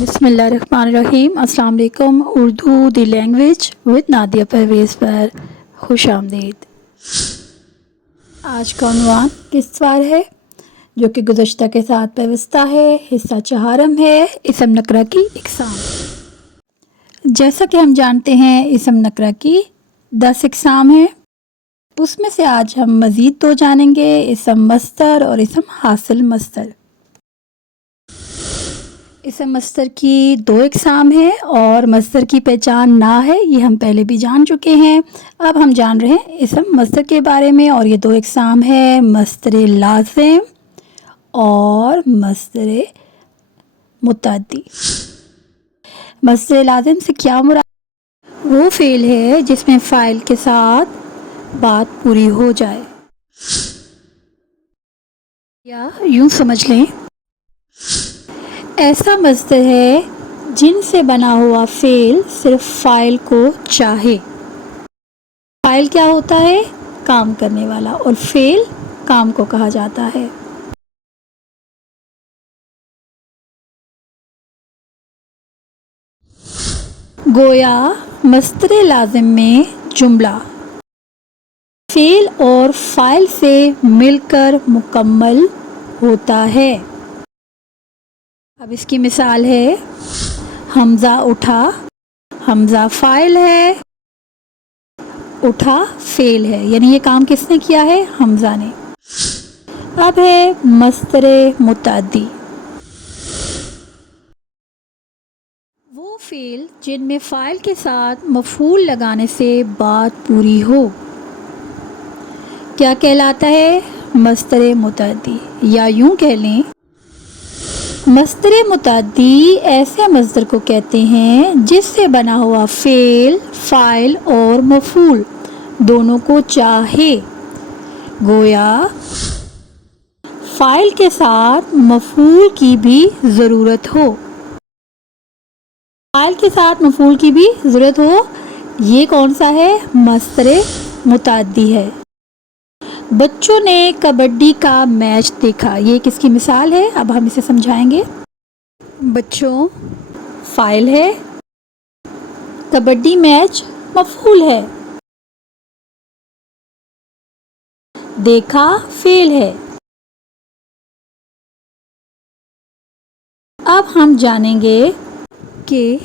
بسم اللہ الرحمن الرحیم۔ السلام علیکم۔ Urdu the language with Nadia Parvez پر خوش آمدید۔ آج کا عنوان قسط وار ہے جو کہ گزشتہ کے ساتھ پیوستہ ہے۔ حصہ چہارم ہے، اسم نکرہ کی اقسام۔ جیسا کہ ہم جانتے ہیں اسم نکرہ کی 10 اقسام ہیں، اس میں سے آج ہم مزید 2 جانیں گے، اسم مصدر اور اسم حاصل مصدر۔ اسم مصدر کی 2 اقسام ہیں اور مصدر کی پہچان نہ ہے، یہ ہم پہلے بھی جان چکے ہیں۔ اب ہم جان رہے ہیں اسم مصدر کے بارے میں، اور یہ 2 اقسام ہے، مصدر لازم اور مصدر متعدی۔ مصدر لازم سے کیا مراد؟ وہ فعل ہے جس میں فاعل کے ساتھ بات پوری ہو جائے، یا یوں سمجھ لیں ایسا مصدر ہے جن سے بنا ہوا فعل صرف فاعل کو چاہے۔ فاعل کیا ہوتا ہے؟ کام کرنے والا، اور فعل کام کو کہا جاتا ہے۔ گویا مصدر لازم میں جملہ فعل اور فاعل سے مل کر مکمل ہوتا ہے۔ اب اس کی مثال ہے، حمزہ اٹھا۔ حمزہ فاعل ہے، اٹھا فعل ہے، یعنی یہ کام کس نے کیا ہے؟ حمزہ نے۔ اب ہے مصدر متعدی، وہ فعل جن میں فاعل کے ساتھ مفعول لگانے سے بات پوری ہو، کیا کہلاتا ہے؟ مصدر متعدی، یا یوں کہہ لیں مصدر متعدی ایسے مصدر کو کہتے ہیں جس سے بنا ہوا فعل، فاعل اور مفعول دونوں کو چاہے۔ گویا فاعل کے ساتھ مفعول کی بھی ضرورت ہو، فاعل کے ساتھ مفعول کی بھی ضرورت ہو، یہ کون سا ہے؟ مصدر متعدی ہے۔ بچوں نے کبڈی کا میچ دیکھا، یہ کس کی مثال ہے؟ اب ہم اسے سمجھائیں گے۔ بچوں فاعل ہے، کبڈی میچ مفعول ہے، دیکھا فعل ہے۔ اب ہم جانیں گے کہ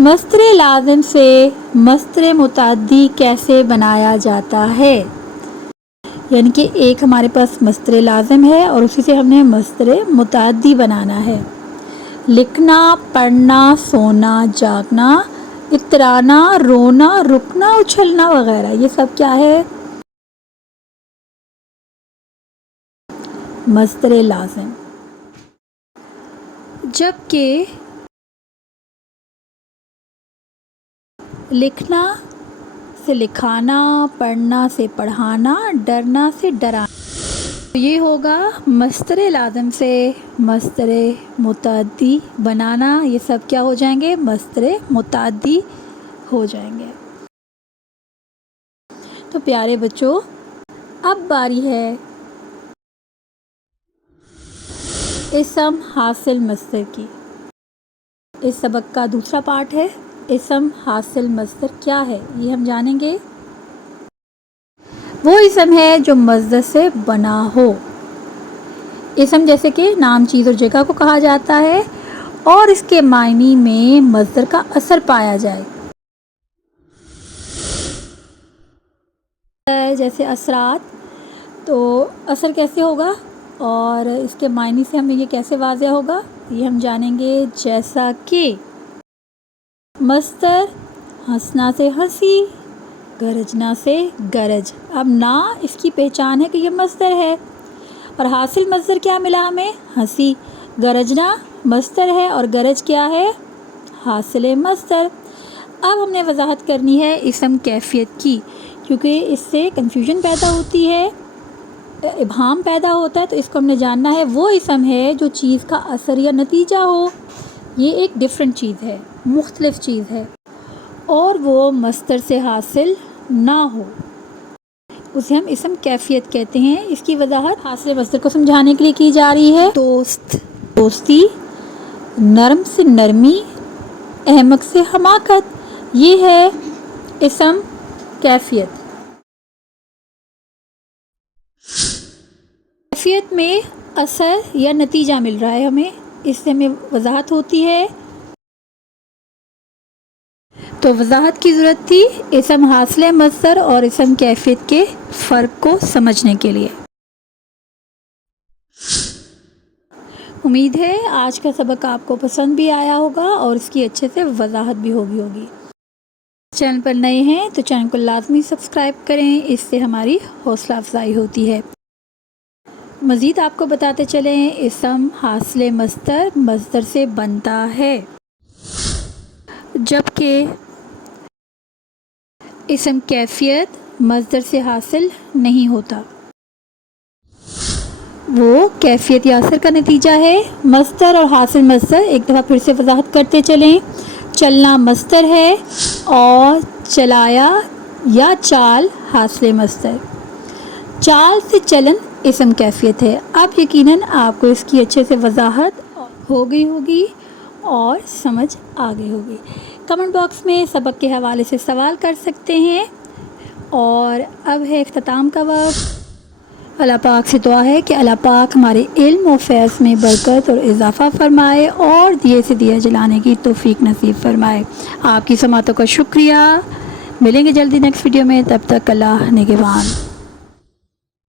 مصدر لازم سے مصدر متعدی کیسے بنایا جاتا ہے، یعنی کہ ایک ہمارے پاس مصدر لازم ہے اور اسی سے ہم نے مصدر متعدی بنانا ہے۔ لکھنا، پڑھنا، سونا، جاگنا، اترانا، رونا، رکنا، اچھلنا وغیرہ، یہ سب کیا ہے؟ مصدر لازم۔ جبکہ لکھنا سے لکھانا، پڑھنا سے پڑھانا، ڈرنا سے ڈرانا، یہ ہوگا مصدر لازم سے مصدر متعدی بنانا، یہ سب کیا ہو جائیں گے؟ مصدر متعدی ہو جائیں گے۔ تو پیارے بچوں، اب باری ہے اسم حاصل مصدر کی۔ اس سبق کا دوسرا پارٹ ہے اسم حاصل مصدر کیا ہے، یہ ہم جانیں گے۔ وہ اسم ہے جو مصدر سے بنا ہو۔ اسم جیسے کہ نام، چیز اور جگہ کو کہا جاتا ہے اور اس کے معنی میں مصدر کا اثر پایا جائے، جیسے اثرات، تو اثر کیسے ہوگا اور اس کے معنی سے ہمیں یہ کیسے واضح ہوگا، یہ ہم جانیں گے۔ جیسا کہ مصدر ہنسنا سے ہنسی، گرجنا سے گرج۔ اب نا اس کی پہچان ہے کہ یہ مصدر ہے، اور حاصل مصدر کیا ملا ہمیں؟ ہنسی۔ گرجنا مصدر ہے اور گرج کیا ہے؟ حاصل مصدر۔ اب ہم نے وضاحت کرنی ہے اسم کیفیت کی، کیونکہ اس سے کنفیوژن پیدا ہوتی ہے، ابہام پیدا ہوتا ہے، تو اس کو ہم نے جاننا ہے۔ وہ اسم ہے جو چیز کا اثر یا نتیجہ ہو، یہ ایک ڈیفرنٹ چیز ہے، مختلف چیز ہے، اور وہ مصدر سے حاصل نہ ہو، اسے ہم اسم کیفیت کہتے ہیں۔ اس کی وضاحت حاصل مصدر کو سمجھانے کے لیے کی جا رہی ہے۔ دوست، دوستی، نرم سے نرمی، احمق سے حماقت، یہ ہے اسم کیفیت۔ کیفیت میں اثر یا نتیجہ مل رہا ہے ہمیں، اس سے ہمیں وضاحت ہوتی ہے، تو وضاحت کی ضرورت تھی اسم حاصل مصدر اور اسم کیفیت کے فرق کو سمجھنے کے لیے۔ امید ہے آج کا سبق آپ کو پسند بھی آیا ہوگا اور اس کی اچھے سے وضاحت بھی ہوگی۔ چینل پر نئے ہیں تو چینل کو لازمی سبسکرائب کریں، اس سے ہماری حوصلہ افزائی ہوتی ہے۔ مزید آپ کو بتاتے چلیں، اسم حاصل مصدر مصدر سے بنتا ہے، جبکہ اسم کیفیت مصدر سے حاصل نہیں ہوتا، وہ کیفیت یا اثر کا نتیجہ ہے۔ مصدر اور حاصل مصدر ایک دفعہ پھر سے وضاحت کرتے چلیں۔ چلنا مصدر ہے اور چلایا یا چال حاصل مصدر، چال سے چلن اسم کیفیت ہے۔ اب یقیناً آپ کو اس کی اچھے سے وضاحت ہو گئی ہوگی اور سمجھ آ گئی ہوگی۔ کمنٹ باکس میں سبق کے حوالے سے سوال کر سکتے ہیں، اور اب ہے اختتام کا وقت۔ اللہ پاک سے دعا ہے کہ اللہ پاک ہمارے علم و فیض میں برکت اور اضافہ فرمائے اور دیے سے دیا جلانے کی توفیق نصیب فرمائے۔ آپ کی سماعتوں کا شکریہ۔ ملیں گے جلدی نیکسٹ ویڈیو میں، تب تک اللہ نگہبان۔